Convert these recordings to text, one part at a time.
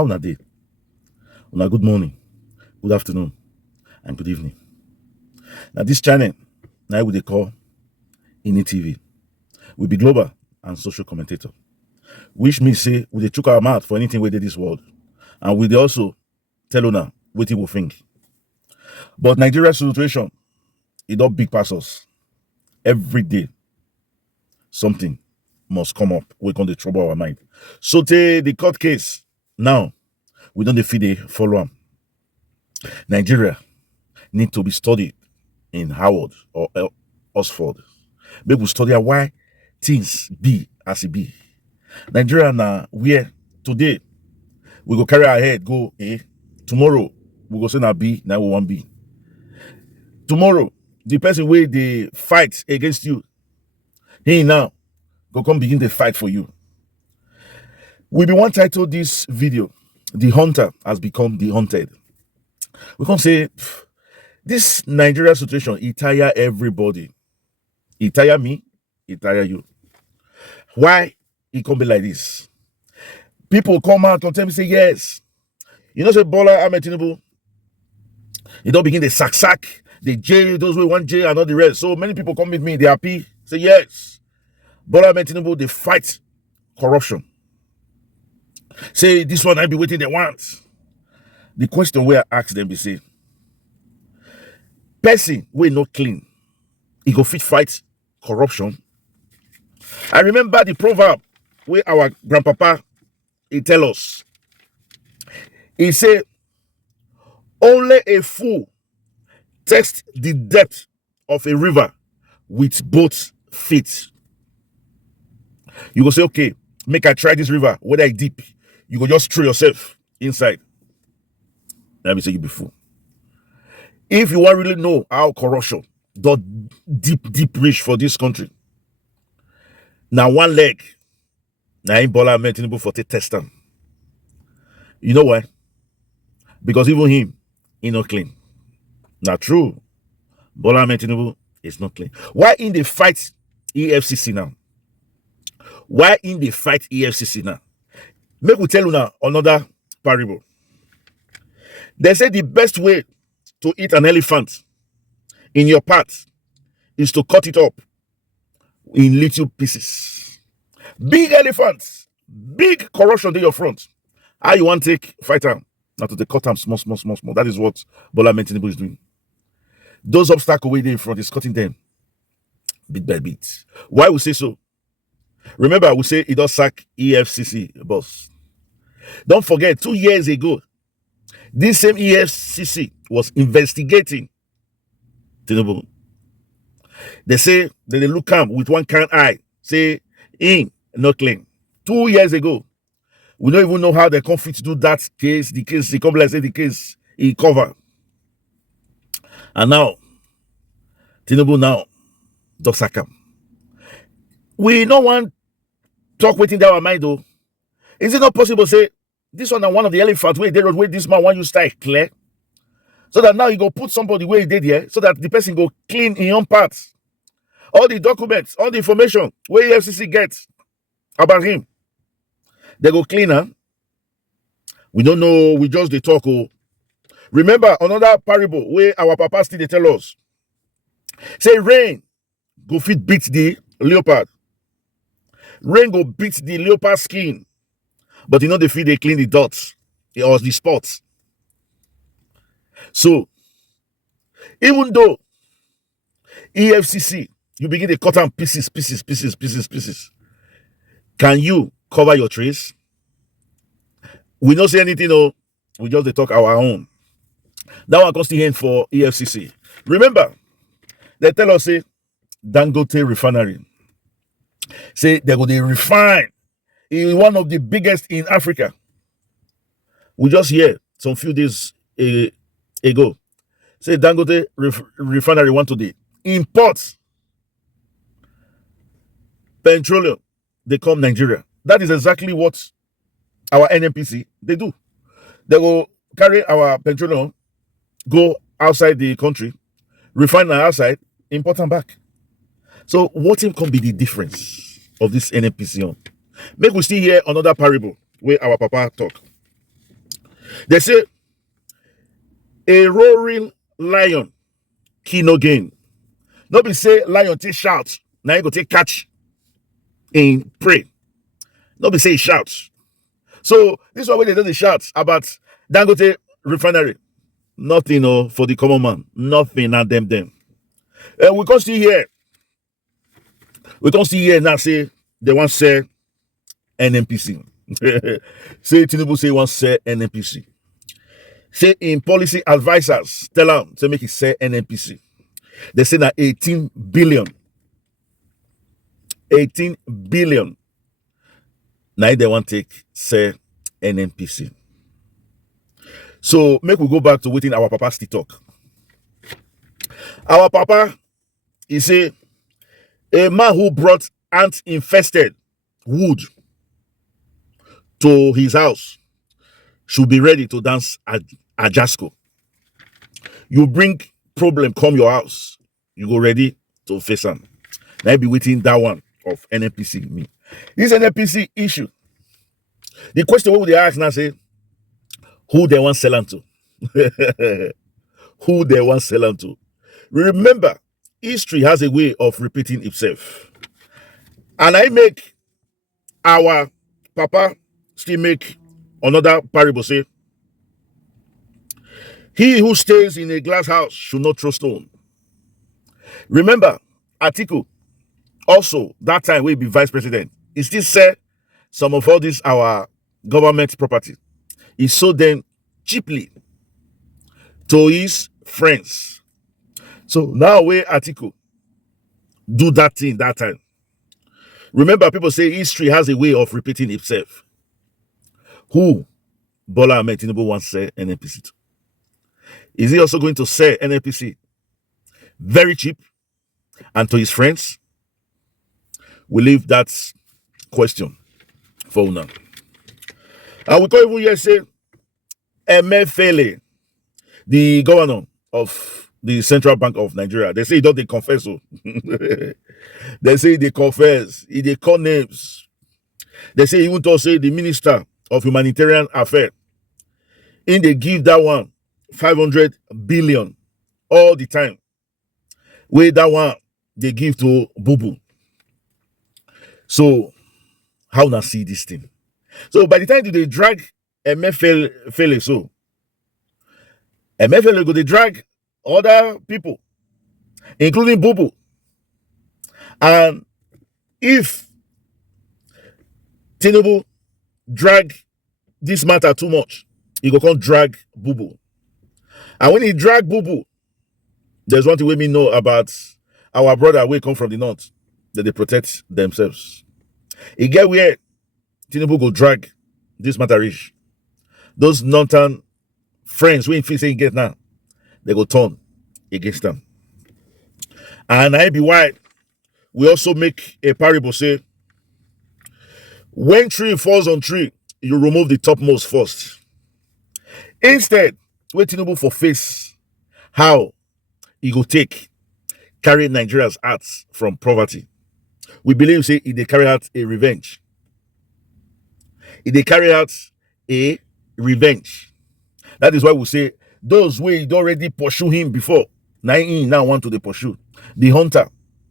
How na day? Una good morning, good afternoon, and good evening. Now this channel, now we dey call Ini TV. We be global and social commentator, which means say we dey chook our mouth for anything wey dey this world, and we dey also tell una wetin we think. But Nigeria situation, e don big pass us. Every day, something must come up wey come dey trouble our mind. So the court case now, we don dey fit dey follow am. Nigeria need to be studied in Harvard or Oxford. Make we study why things be as e be. Nigeria na where today we go carry our head go A, tomorrow we go say na B, na we wan be. Tomorrow, the person wey dey fight against you, he now go come begin dey fight for you. We be one title this video, The Hunter Has Become the Hunted. We can say this Nigeria situation, it tire everybody. It tire me, it tire you. Why it can be like this? People come out and tell me, say, yes. You know, say Bola Ahmed Tinubu, he don't begin the sack, the jail, those who want jail and all the rest. So many people come with me, they happy, say, yes. Bola Ahmed Tinubu, they fight corruption. Say, this one I be waiting they want. The question where I ask them, they say, person wey not clean, he go fit fight corruption. I remember the proverb where our grandpapa he tell us. He say, only a fool tests the depth of a river with both feet. You go say, okay, make I try this river, whether it's deep. You go just throw yourself inside. Let me say you be fool. If you want really know how corruption does deep reach for this country, now one leg, now in Bola Ahmed Tinubu for test them. You know why? Because even him, he not clean. Now true, Bola Ahmed Tinubu is not clean. Why in the fight EFCC now? Why in the fight EFCC now? Make we tell you now another parable. They say the best way to eat an elephant in your part is to cut it up in little pieces. Big elephants, big corruption in your front. How you want to take fight them? Now to cut them small. That is what Bola Ahmed Tinubu is doing. Those obstacles way there in front is cutting them bit by bit. Why we say so? Remember, we say it does sack EFCC boss. Don't forget, 2 years ago, this same EFCC was investigating Tinubu. They say that they look him with one kind eye, say, in, not clean. 2 years ago, we don't even know how they come fit to do that case. The case, they come like say the case, he cover. And now, Tinubu now, does sack him. We no one talk within our mind though. Is it not possible to say this one of the elephants where they where this man want you style clear? So that now you go put somebody where he did here, so that the person go clean in your parts. All the documents, all the information where FCC gets about him, they go clean, huh? We don't know, we just they talk. Oh. Remember another parable where our papa still they tell us. Say rain go fit beat the leopard. Rain go beat the leopard skin, but you know they feel they clean the dots or the spots. So, even though EFCC, you begin to cut down pieces, can you cover your trace? We don't say anything, no. We just they talk our own. That one costs the hand for EFCC. Remember, they tell us, say, Dangote refinery. Say they go they refine in one of the biggest in Africa. We just hear some few days ago. Say Dangote refinery want today import petroleum. They come Nigeria. That is exactly what our NNPC they do. They go carry our petroleum, go outside the country, refine outside, import them back. So what can be the difference of this NNPC on? Make we see here another parable where our papa talk. They say a roaring lion key no gain. Nobody say lion take shout. Now you go take catch in prey. Nobody say shout. So this one where they do the shout about Dangote refinery. Nothing for the common man. Nothing at them. And we can see here. We can see here now say they want to say NNPC. Say Tinubu say want to say NNPC. Say in policy advisors tell them to make it say NNPC. They say that 18 billion. 18 billion. Now they want to take say NNPC. So make we go back to waiting our papa still talk. Our papa, he say a man who brought ant-infested wood to his house should be ready to dance at Ajasco. You bring problem come your house, you go ready to face them. Now be waiting that one of NNPC me. This NNPC issue. The question what would they ask now say who they want sell them to? Who they want sell them to? Remember, history has a way of repeating itself. And I make our papa still make another parable say, he who stays in a glass house should not throw stone. Remember, Atiku, also that time will be vice president. He still said some of all this our government property. He sold them cheaply to his friends. So now where Atiku do that thing that time. Remember, people say history has a way of repeating itself. Who Bola Ahmed Tinubu wants to say NNPC to? Is he also going to sell NNPC very cheap and to his friends? We leave that question for now. And we can't even yet say Emefiele, the governor of the Central Bank of Nigeria. They say he don't they confess. So. They say they confess. They call names. They say even to say the Minister of Humanitarian Affairs. In they give that one 500 billion all the time. Where that one they give to Bubu. So how now see this thing? So by the time they drag Emefiele so Emefiele go they drag other people, including Bubu. And if Tinubu drag this matter too much, he go come drag Bubu. And when he drag Bubu, there's one thing we know about our brother we come from the north, that they protect themselves. He get where Tinubu go drag this matter reach. Those northern friends we feel say he get now, they go turn against them. And I be why we also make a parable say, when tree falls on tree, you remove the topmost first. Instead, when Tinubu for face how he go take carry Nigeria's hearts from poverty. We believe say they carry out a revenge. If they carry out a revenge. That is why we say those we already pursue him before. Now he now want to the pursue. The hunter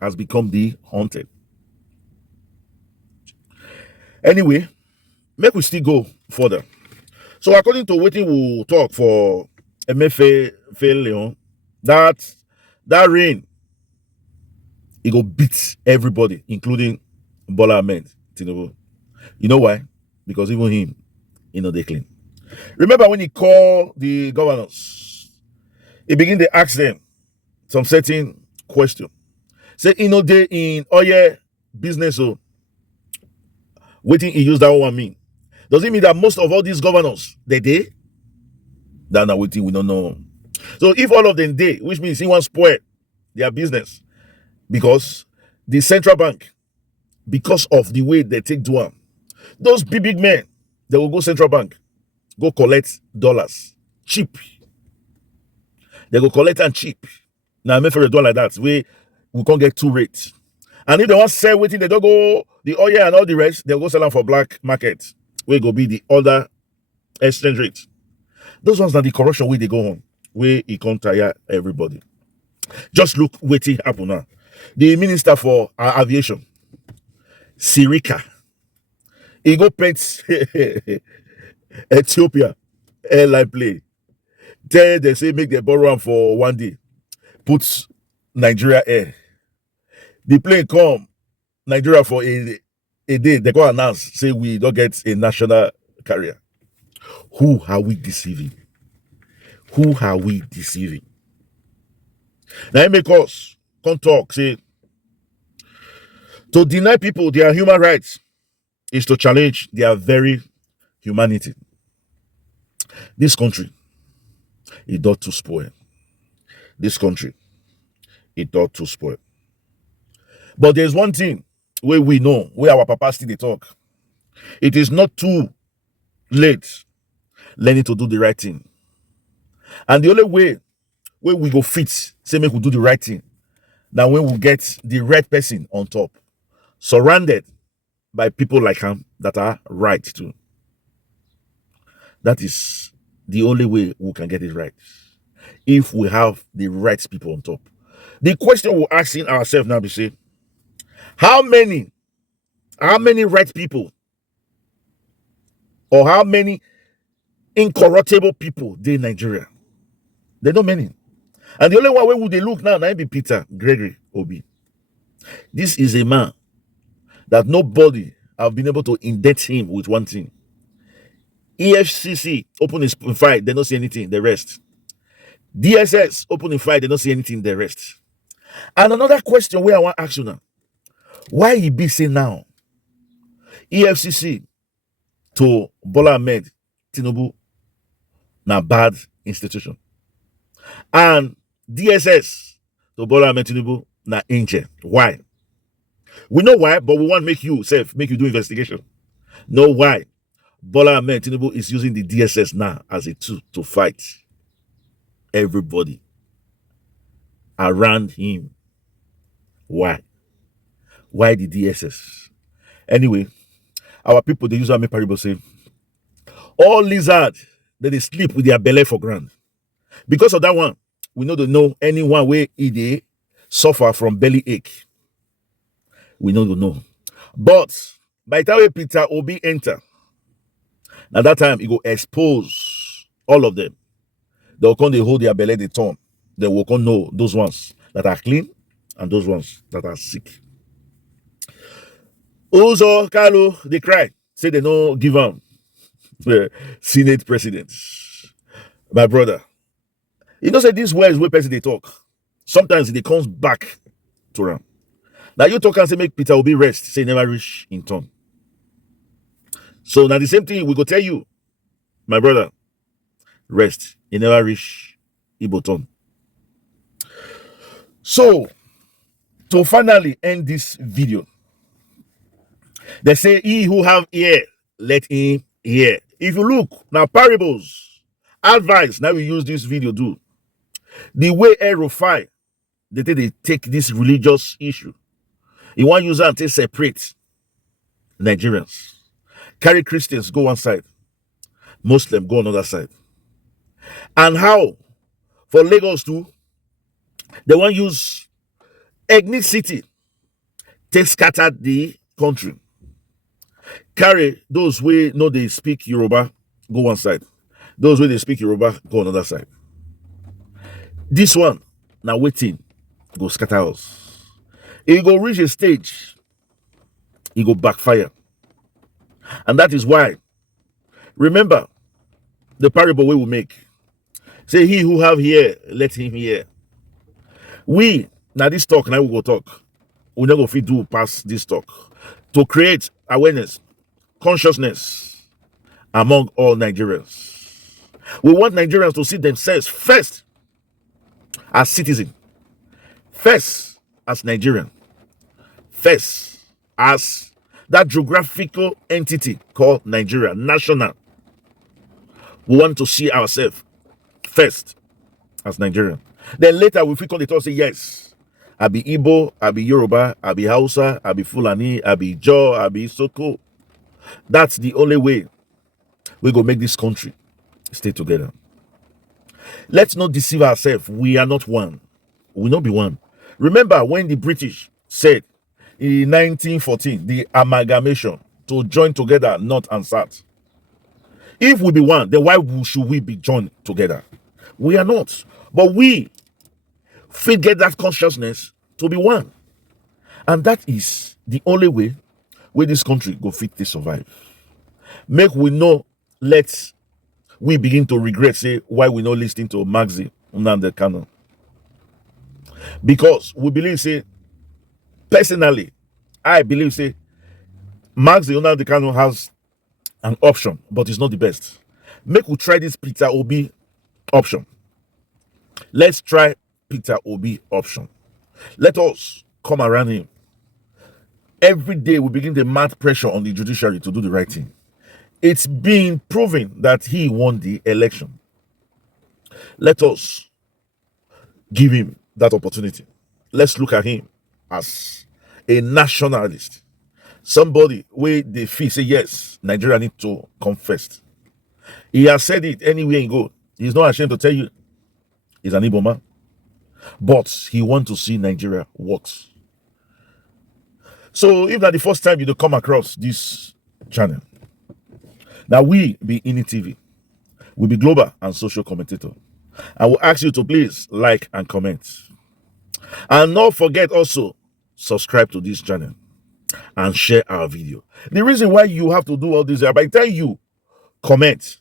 has become the hunted. Anyway, make we still go further. So according to what we will talk for Emefiele, that rain, it go beat everybody, including Bola Ahmed Tinubu. You know why? Because even him, they clean. Remember when he called the governors, he began to ask them some certain question. Say, they in oil business, so waiting he used that one mean. Does it mean that most of all these governors, they? That now waiting, we don't know. So if all of them they, which means he wants spoil their business, because the central bank, because of the way they take do them, those big men, they will go central bank, go collect dollars cheap. They go collect and cheap. Now I'm for a dollar like that, we can't get two rates. And if they want to sell waiting, they don't go the oil and all the rest, they'll go sell them for black market. Where go be the other exchange rate. Those ones are the corruption where they go on, where it can't tire everybody. Just look, waiting happen now. The minister for aviation, Sirika, he go paint Ethiopia airline plane. Then they say make them borrow am for one day. Put Nigeria Air. The plane come Nigeria for a day. They go announce say we don't get a national carrier. Who are we deceiving? Who are we deceiving? Now it make us come talk say to deny people their human rights is to challenge their very humanity. This country, it does to spoil. This country, it does to spoil. But there's one thing where we know, where our papa still they talk. It is not too late learning to do the right thing. And the only way where we go fit, say make we do the right thing, now when we get the right person on top, surrounded by people like him that are right too. That is the only way we can get it right. If we have the right people on top. The question we're asking ourselves now is say, how many right people or how many incorruptible people they in Nigeria? They're not many. And the only one way would they look now be Peter Gregory Obi. This is a man that nobody have been able to indent him with one thing. EFCC open his file, they don't see anything, the rest. DSS open his file, they don't see anything, the rest. And another question where I want to ask you now, why he be saying now EFCC to Bola Ahmed Tinubu na bad institution, and DSS to Bola Ahmed Tinubu na angel? Why? We know why, but we want to make you do investigation. Know why Bola Ahmed Tinubu is using the DSS now as a tool to fight everybody around him. Why? Why the DSS? Anyway, our people, they use our parable say, all lizards, they sleep with their belly for ground. Because of that one, we know anyone where they suffer from belly ache. We know. But by the time Peter Obi enter, at that time, he go expose all of them. They'll come, they hold their belly, they turn. They will come know those ones that are clean and those ones that are sick. Also, Carlo, they cry. Say they no give them the Senate president. My brother. You know, say these words where person they talk. Sometimes they comes back to them. Now you talk and say make Peter Obi rest. Say never reach in turn. So now the same thing we go tell you, my brother, rest. You never reach Iboton. So, to finally end this video, they say, he who have ear, let him hear. If you look, now parables, advice, now we use this video do. The way Erufai, they take this religious issue. You want user and take separate Nigerians. Carry Christians, go one side. Muslim, go another side. And how, for Lagos too, they want use ethnicity to scatter the country. Carry those who know they speak Yoruba, go one side. Those who they speak Yoruba, go another side. This one, now waiting, go scatter us. It go reach a stage, it go backfire. And that is why, remember, the parable we will make. Say, he who have ear, let him hear. We, now this talk, now we go talk. We never fit do pass this talk. To create awareness, consciousness among all Nigerians. We want Nigerians to see themselves first as citizens, first as Nigerian, first as that geographical entity called Nigeria, national. We want to see ourselves first as Nigerian. Then later we feel it all say, yes, I be Igbo, I be Yoruba, I be Hausa, I be Fulani, I be Jaw, I be Soko. That's the only way we go make this country stay together. Let's not deceive ourselves. We are not one. We will not be one. Remember when the British said in 1914, the amalgamation to join together North and South. If we be one, then why should we be joined together? We are not. But we fit get that consciousness to be one. And that is the only way where this country go fit to survive. Make we know, let we begin to regret, say, why we not listening to Maxi Nnamdi Kanu. Because we believe, say, personally, I believe, say, Maxi Nnamdi Kanu has an option, but it's not the best. Make we try this Peter Obi option. Let's try Peter Obi option. Let us come around him. Every day we begin the mad pressure on the judiciary to do the right thing. It's been proven that he won the election. Let us give him that opportunity. Let's look at him as a nationalist. Somebody where they feel, say, yes, Nigeria need to come first. He has said it anywhere he go. He's not ashamed to tell you he's an Igbo man. But he wants to see Nigeria works. So if that's the first time you come across this channel, now we be INI TV. We be global and social commentator. I will ask you to please like and comment. And not forget also, subscribe to this channel and share our video. The reason why you have to do all this, by the time you comment,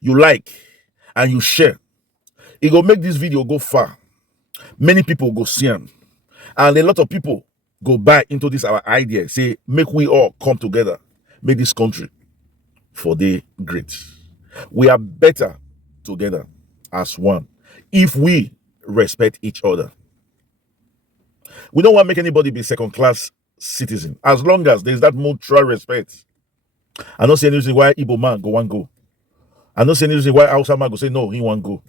you like, and you share, it will make this video go far. Many people go see them. And a lot of people go buy into this our idea. Say, make we all come together. Make this country for the great. We are better together as one if we respect each other. We don't want to make anybody be second-class citizen. As long as there's that mutual respect. I don't see any reason why Igbo man go one go. I don't see any reason why Hausa man go say no, he won't go.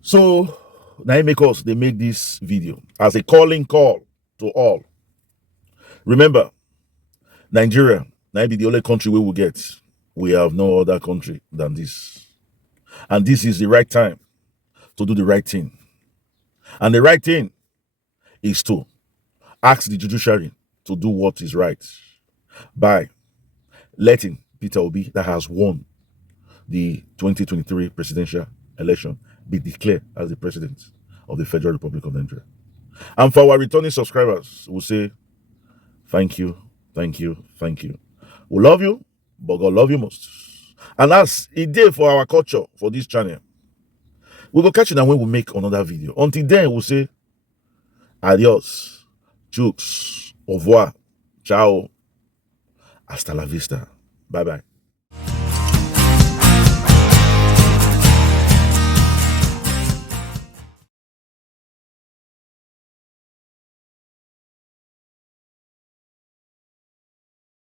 So now make us they make this video as a calling call to all. Remember, Nigeria now be the only country we will get. We have no other country than this. And this is the right time to do the right thing. And the right thing is to ask the judiciary to do what is right by letting Peter Obi, that has won the 2023 presidential election, be declared as the president of the Federal Republic of Nigeria. And for our returning subscribers, we'll say thank you, thank you, thank you. We love you, but God love you most. And as it did for our culture, for this channel, we will catch you now when we make another video. Until then, we'll say adios, jukes, au revoir, ciao, hasta la vista. Bye-bye.